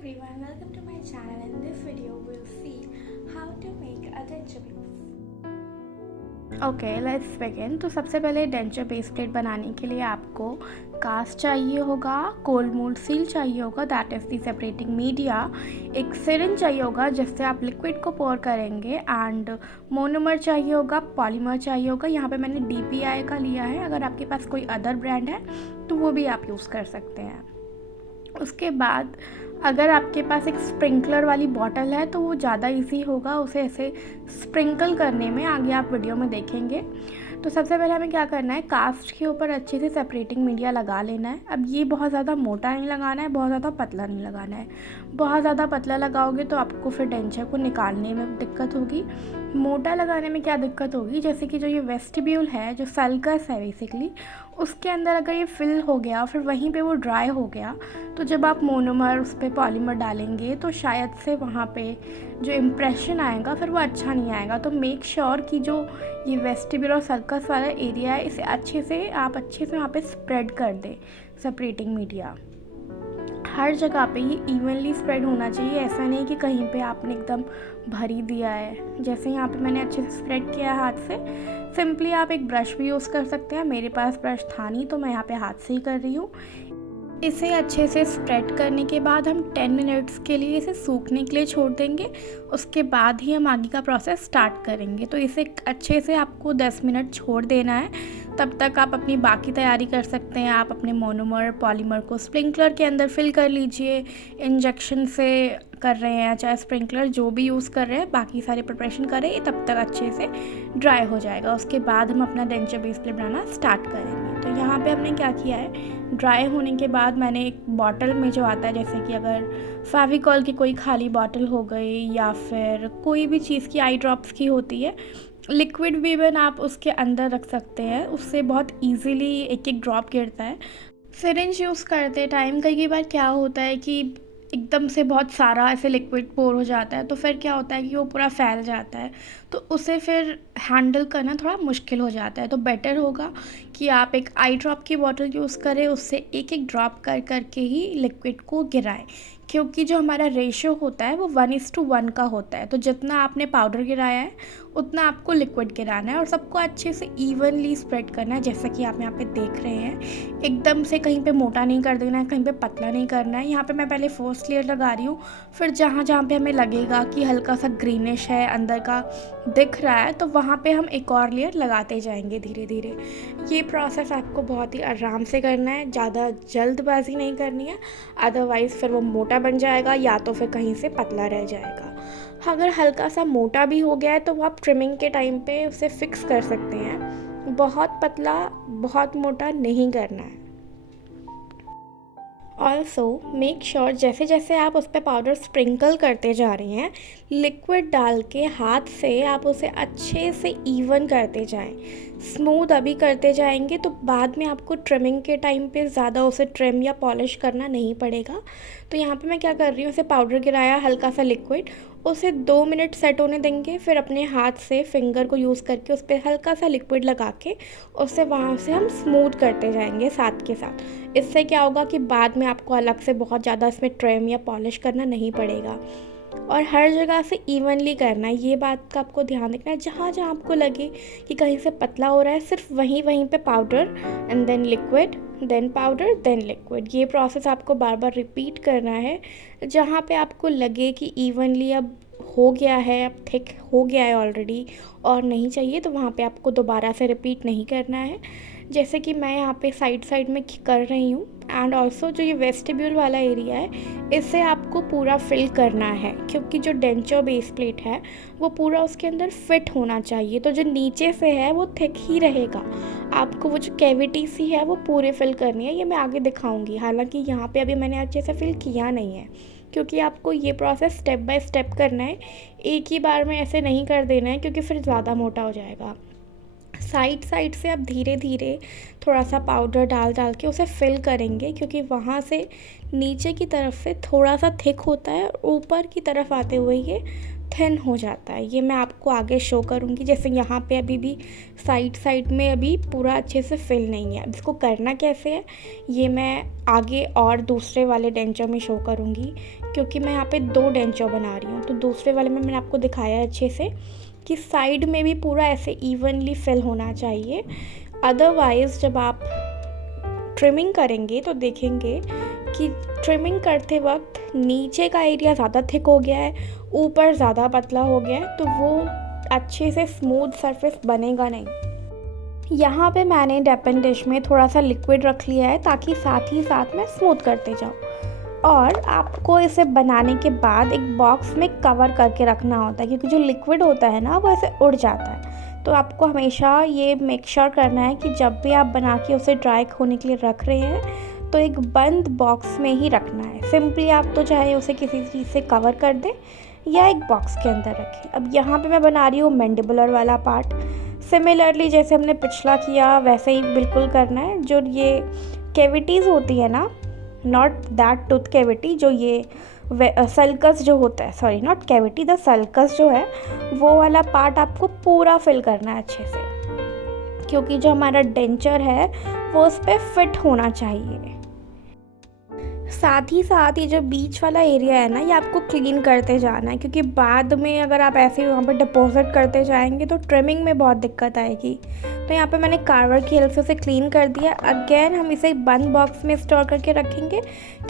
everyone, welcome to my channel. In this video we'll see how to make a denture base. Okay let's begin. तो सबसे पहले denture base plate बनाने के लिए आपको cast चाहिए होगा, कोल्ड मोल्ड सील चाहिए होगा, that is the separating media, एक सिरिंज चाहिए होगा जिससे आप लिक्विड को पोर करेंगे, एंड मोनोमर चाहिए होगा, पॉलीमर चाहिए होगा। यहाँ पे मैंने DPI का लिया है, अगर आपके पास कोई अदर ब्रांड है तो वो भी आप यूज़ कर सकते हैं। उसके बाद अगर आपके पास एक स्प्रिंकलर वाली बॉटल है तो वो ज़्यादा इजी होगा उसे ऐसे स्प्रिंकल करने में, आगे आप वीडियो में देखेंगे। तो सबसे पहले हमें क्या करना है, कास्ट के ऊपर अच्छे से सेपरेटिंग मीडिया लगा लेना है। अब ये बहुत ज़्यादा मोटा नहीं लगाना है, बहुत ज़्यादा पतला नहीं लगाना है। बहुत ज़्यादा पतला लगाओगे तो आपको फिर डेंचर को निकालने में दिक्कत होगी। मोटा लगाने में क्या दिक्कत होगी, जैसे कि जो ये वेस्टिब्यूल है, जो सल्कस है बेसिकली, उसके अंदर अगर ये फिल हो गया फिर वहीं पे वो ड्राई हो गया तो जब आप मोनोमर उस पर पॉलीमर डालेंगे तो शायद से वहाँ पे जो इम्प्रेशन आएगा फिर वो अच्छा नहीं आएगा। तो मेक श्योर कि जो ये वेस्टिब्यूल और सल्कस वाला एरिया है इसे अच्छे से वहाँ पे स्प्रेड कर दे सेपरेटिंग मीडिया। हर जगह पे ये इवनली स्प्रेड होना चाहिए, ऐसा नहीं कि कहीं पे आपने एकदम भर ही दिया है। जैसे यहाँ पे मैंने अच्छे से स्प्रेड किया है हाथ से। सिंपली आप एक ब्रश भी यूज़ कर सकते हैं, मेरे पास ब्रश था नहीं तो मैं यहाँ पे हाथ से ही कर रही हूँ। इसे अच्छे से स्प्रेड करने के बाद हम 10 मिनट्स के लिए इसे सूखने के लिए छोड़ देंगे, उसके बाद ही हम आगे का प्रोसेस स्टार्ट करेंगे। तो इसे अच्छे से आपको 10 मिनट छोड़ देना है, तब तक आप अपनी बाकी तैयारी कर सकते हैं। आप अपने मोनोमर पॉलीमर को स्प्रिंकलर के अंदर फिल कर लीजिए, इंजेक्शन से कर रहे हैं चाहे स्प्रिंकलर जो भी यूज़ कर रहे हैं, बाकी सारे प्रिपरेशन करें तब तक अच्छे से ड्राई हो जाएगा। उसके बाद हम अपना डेंचर बेस प्लेट बनाना स्टार्ट करेंगे। तो यहाँ पे हमने क्या किया है, ड्राई होने के बाद मैंने एक बॉटल में जो आता है, जैसे कि अगर फेविकॉल की कोई खाली बॉटल हो गई या फिर कोई भी चीज़ की आई ड्रॉप्स की होती है, लिक्विड भी इवन आप उसके अंदर रख सकते हैं, उससे बहुत इजीली एक एक ड्रॉप गिरता है। सिरिंज यूज़ करते टाइम कई बार क्या होता है कि एकदम से बहुत सारा ऐसे लिक्विड पोर हो जाता है, तो फिर क्या होता है कि वो पूरा फैल जाता है, तो उसे फिर हैंडल करना थोड़ा मुश्किल हो जाता है। तो बेटर होगा कि आप एक आई ड्रॉप की बॉटल यूज़ करें, उससे एक एक ड्रॉप कर करके ही लिक्विड को गिराएं, क्योंकि जो हमारा रेशियो होता है वो 1:1 का होता है। तो जितना आपने पाउडर गिराया है उतना आपको लिक्विड गिराना है और सबको अच्छे से इवनली स्प्रेड करना है, जैसा कि आप यहाँ पे देख रहे हैं। एकदम से कहीं पे मोटा नहीं कर देना है, कहीं पे पतला नहीं करना है। यहाँ पे मैं पहले फर्स्ट लेयर लगा रही हूँ, फिर जहाँ जहाँ पे हमें लगेगा कि हल्का सा ग्रीनिश है अंदर का दिख रहा है, तो वहाँ पे हम एक और लेयर लगाते जाएंगे धीरे धीरे। ये प्रोसेस आपको बहुत ही आराम से करना है, ज़्यादा जल्दबाजी नहीं करनी है, अदरवाइज़ फिर वो मोटा बन जाएगा या तो फिर कहीं से पतला रह जाएगा। अगर हल्का सा मोटा भी हो गया है तो आप ट्रिमिंग के टाइम पे उसे फिक्स कर सकते हैं। बहुत पतला बहुत मोटा नहीं करना है। ऑल्सो मेक श्योर जैसे जैसे आप उस पर पाउडर स्प्रिंकल करते जा रहे हैं, लिक्विड डाल के हाथ से आप उसे अच्छे से इवन करते जाएं। स्मूथ अभी करते जाएंगे तो बाद में आपको ट्रिमिंग के टाइम पे ज़्यादा उसे ट्रिम या पॉलिश करना नहीं पड़ेगा। तो यहाँ पे मैं क्या कर रही हूँ, उसे पाउडर गिराया, हल्का सा लिक्विड, उसे 2 मिनट सेट होने देंगे, फिर अपने हाथ से फिंगर को यूज़ करके उस पर हल्का सा लिक्विड लगा के उससे वहाँ से हम स्मूथ करते जाएंगे साथ के साथ। इससे क्या होगा कि बाद में आपको अलग से बहुत ज़्यादा इसमें ट्रिम या पॉलिश करना नहीं पड़ेगा, और हर जगह से इवनली करना है। ये बात का आपको ध्यान रखना है, जहाँ जहाँ आपको लगे कि कहीं से पतला हो रहा है सिर्फ वहीं वहीं पे powder and then liquid, then powder, then liquid. ये प्रोसेस आपको बार बार रिपीट करना है। जहाँ पे आपको लगे कि इवनली अब हो गया है, अब थिक हो गया है ऑलरेडी और नहीं चाहिए, तो वहाँ पे आपको दोबारा से रिपीट नहीं करना है, जैसे कि मैं यहाँ पे साइड साइड में कर रही हूँ। एंड ऑल्सो जो ये वेस्टिब्यूल वाला एरिया है इसे आपको पूरा फिल करना है, क्योंकि जो डेंचर बेस प्लेट है वो पूरा उसके अंदर फिट होना चाहिए। तो जो नीचे से है वो थिक ही रहेगा, आपको वो जो कैविटी सी है वो पूरे फिल करनी है। ये मैं आगे दिखाऊंगी, हालांकि यहाँ पे अभी मैंने अच्छे से फिल किया नहीं है, क्योंकि आपको ये प्रोसेस स्टेप बाय स्टेप करना है, एक ही बार में ऐसे नहीं कर देना है क्योंकि फिर ज़्यादा मोटा हो जाएगा। साइड साइड से आप धीरे धीरे थोड़ा सा पाउडर डाल डाल के उसे फिल करेंगे, क्योंकि वहाँ से नीचे की तरफ से थोड़ा सा थिक होता है, ऊपर की तरफ आते हुए ये थिन हो जाता है। ये मैं आपको आगे शो करूँगी। जैसे यहाँ पे अभी भी साइड में अभी पूरा अच्छे से फिल नहीं है। अब इसको करना कैसे है ये मैं आगे और दूसरे वाले डेंचर में शो करूँगी, क्योंकि मैं यहाँ पे 2 डेंचर बना रही हूँ। तो दूसरे वाले में मैंने आपको दिखाया है अच्छे से कि साइड में भी पूरा ऐसे इवनली फिल होना चाहिए। अदरवाइज़ जब आप ट्रिमिंग करेंगे तो देखेंगे कि ट्रिमिंग करते वक्त नीचे का एरिया ज़्यादा थिक हो गया है, ऊपर ज़्यादा पतला हो गया है, तो वो अच्छे से स्मूथ सरफेस बनेगा नहीं। यहाँ पे मैंने डेपन डिश में थोड़ा सा लिक्विड रख लिया है ताकि साथ ही साथ मैं स्मूथ करते जाऊँ। और आपको इसे बनाने के बाद एक बॉक्स में कवर करके रखना होता है, क्योंकि जो लिक्विड होता है ना वो ऐसे उड़ जाता है। तो आपको हमेशा ये मेक श्योर करना है कि जब भी आप बना के उसे ड्राई होने के लिए रख रहे हैं तो एक बंद बॉक्स में ही रखना है। सिंपली आप तो चाहे उसे किसी चीज़ से कवर कर दें या एक बॉक्स के अंदर रखें। अब यहाँ पे मैं बना रही हूँ मैंडिबुलर वाला पार्ट। सिमिलरली जैसे हमने पिछला किया वैसे ही बिल्कुल करना है। जो ये कैविटीज़ होती है ना, नॉट दैट टूथ कैविटी, जो ये सल्कस जो होता है, sorry not cavity, the sulcus जो है वो वाला पार्ट आपको पूरा फिल करना है अच्छे से, क्योंकि जो हमारा डेंचर है वो उस पर फिट होना चाहिए। साथ ही ये जो बीच वाला एरिया है ना, ये आपको क्लीन करते जाना है, क्योंकि बाद में अगर आप ऐसे वहाँ पर डिपॉजिट करते जाएंगे तो ट्रिमिंग में बहुत दिक्कत आएगी। तो यहाँ पे मैंने कार्वर की हेल्प से उसे क्लीन कर दिया। अगेन हम इसे बंद बॉक्स में स्टोर करके रखेंगे,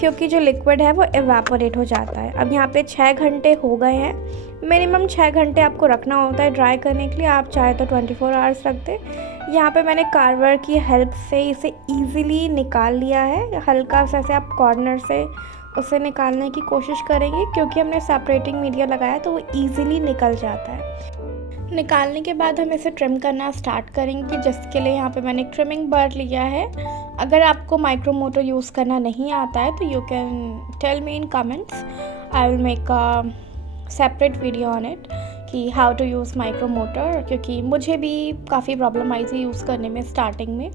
क्योंकि जो लिक्विड है वो एवापोरेट हो जाता है। अब यहाँ पे 6 घंटे हो गए हैं। मिनिमम 6 घंटे आपको रखना होता है ड्राई करने के लिए। आप चाहे तो 24 आवर्स रख दें। यहाँ पे मैंने कार्वर की हेल्प से इसे इजीली निकाल लिया है। हल्का सा से आप कॉर्नर से उसे निकालने की कोशिश करेंगे, क्योंकि हमने सेपरेटिंग मीडिया लगाया तो वो इजीली निकल जाता है। निकालने के बाद हम इसे ट्रिम करना स्टार्ट करेंगे, जिसके लिए यहाँ पे मैंने ट्रिमिंग बार लिया है। अगर आपको माइक्रोमोटर यूज़ करना नहीं आता है तो you can tell me in comments, I will make a separate video on it कि हाउ टू यूज़ माइक्रोमोटर, क्योंकि मुझे भी काफ़ी प्रॉब्लम आई थी यूज़ करने में स्टार्टिंग में।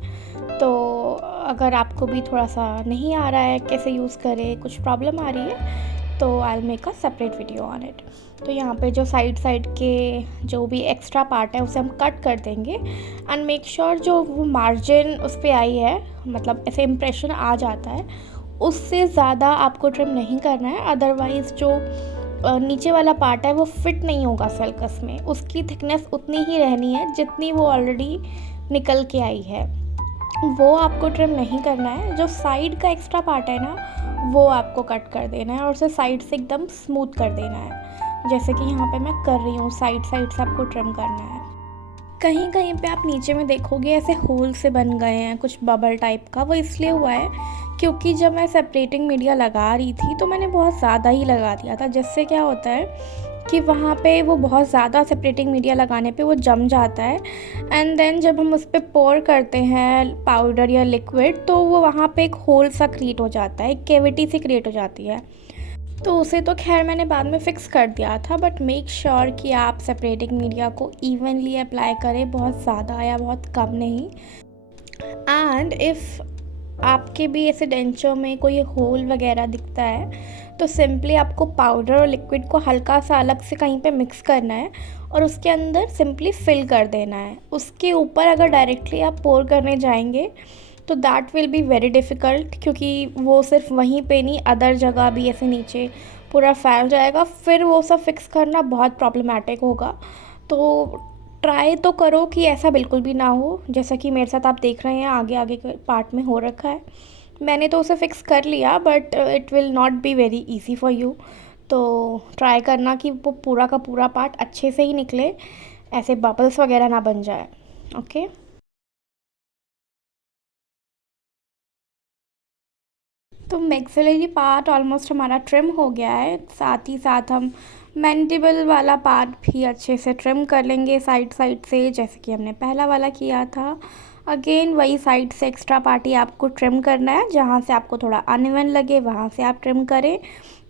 तो अगर आपको भी थोड़ा सा नहीं आ रहा है कैसे यूज़ करें, कुछ प्रॉब्लम आ रही है, तो आई will make a separate video on it. तो यहाँ पे जो साइड के जो भी एक्स्ट्रा पार्ट है उसे हम कट कर देंगे एंड मेक श्योर जो वो मार्जिन उस पर आई है, मतलब ऐसे इम्प्रेशन आ जाता है, उससे ज़्यादा आपको ट्रिम नहीं करना है। अदरवाइज़ जो नीचे वाला पार्ट है वो फिट नहीं होगा सल्कस में। उसकी थिकनेस उतनी ही रहनी है जितनी वो ऑलरेडी निकल के आई है, वो आपको ट्रिम नहीं करना है। जो साइड का एक्स्ट्रा पार्ट है ना वो आपको कट कर देना है और उसे साइड से एकदम स्मूथ कर देना है, जैसे कि यहाँ पे मैं कर रही हूँ। साइड से आपको ट्रिम करना है। कहीं कहीं पे आप नीचे में देखोगे ऐसे होल से बन गए हैं कुछ बबल टाइप का। वो इसलिए हुआ है क्योंकि जब मैं सेपरेटिंग मीडिया लगा रही थी तो मैंने बहुत ज़्यादा ही लगा दिया था, जिससे क्या होता है कि वहाँ पे वो बहुत ज़्यादा सेपरेटिंग मीडिया लगाने पे वो जम जाता है। एंड देन जब हम उस पर पोर करते हैं पाउडर या लिक्विड तो वो वहाँ पे एक होल सा क्रिएट हो जाता है, एक कैविटी सी क्रिएट हो जाती है। तो उसे तो खैर मैंने बाद में फ़िक्स कर दिया था, बट मेक श्योर कि आप सेपरेटिंग मीडिया को इवनली अप्लाई करें, बहुत ज़्यादा या बहुत कम नहीं। एंड इफ़ आपके भी ऐसे डेंचर में कोई होल वगैरह दिखता है तो सिंपली आपको पाउडर और लिक्विड को हल्का सा अलग से कहीं पे मिक्स करना है और उसके अंदर सिंपली फिल कर देना है। उसके ऊपर अगर डायरेक्टली आप पोर करने जाएंगे तो that will be very difficult, क्योंकि वो सिर्फ वहीं पे नहीं अदर जगह भी ऐसे नीचे पूरा फैल जाएगा, फिर वो सब फिक्स करना बहुत प्रॉब्लमेटिक होगा। तो ट्राई तो करो कि ऐसा बिल्कुल भी ना हो, जैसा कि मेरे साथ आप देख रहे हैं आगे आगे के पार्ट में हो रखा है। मैंने तो उसे फिक्स कर लिया, but it will not be very easy for you. तो ट्राई करना कि वो पूरा का पूरा पार्ट अच्छे से ही निकले, ऐसे बबल्स वगैरह ना बन जाए। ओके तो मैक्सिलरी पार्ट ऑलमोस्ट हमारा ट्रिम हो गया है। साथ ही साथ हम मैंडिबल वाला पार्ट भी अच्छे से ट्रिम कर लेंगे साइड से, जैसे कि हमने पहला वाला किया था। अगेन वही साइड से एक्स्ट्रा पार्ट ही आपको ट्रिम करना है, जहाँ से आपको थोड़ा अनइवन लगे वहाँ से आप ट्रिम करें।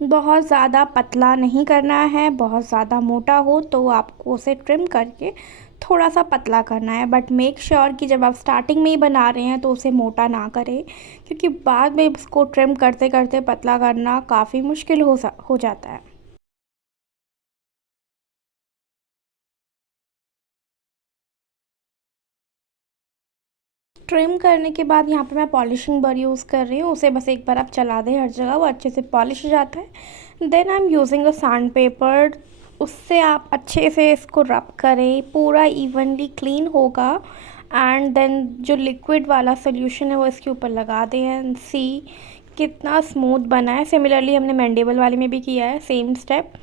बहुत ज़्यादा पतला नहीं करना है, बहुत ज़्यादा मोटा हो तो आपको उसे ट्रिम करके थोड़ा सा पतला करना है। बट मेक श्योर कि जब आप स्टार्टिंग में ही बना रहे हैं तो उसे मोटा ना करें, क्योंकि बाद में इसको ट्रिम करते करते पतला करना काफ़ी मुश्किल हो जाता है। ट्रिम करने के बाद यहाँ पे मैं पॉलिशिंग बर यूज़ कर रही हूँ। उसे बस एक बार आप चला दें हर जगह, वो अच्छे से पॉलिश हो जाता है। Then I am using a sand paper, उससे आप अच्छे से इसको रब करें, पूरा इवनली क्लीन होगा। एंड देन जो लिक्विड वाला सोल्यूशन है वो इसके ऊपर लगा दें एंड सी कितना स्मूथ बना है। सिमिलरली हमने मैंडेबल वाले में भी किया है सेम स्टेप,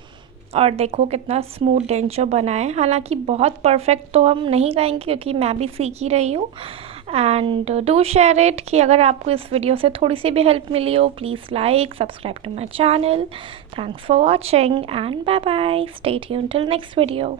और देखो कितना स्मूथ डेंचर बना है। हालांकि बहुत परफेक्ट तो हम नहीं कहेंगे क्योंकि मैं भी सीख ही रही हूँ। एंड डू शेयर इट कि अगर आपको इस वीडियो से थोड़ी सी भी हेल्प मिली हो, please like subscribe to my channel. Thanks for watching and bye bye, stay tuned till next video.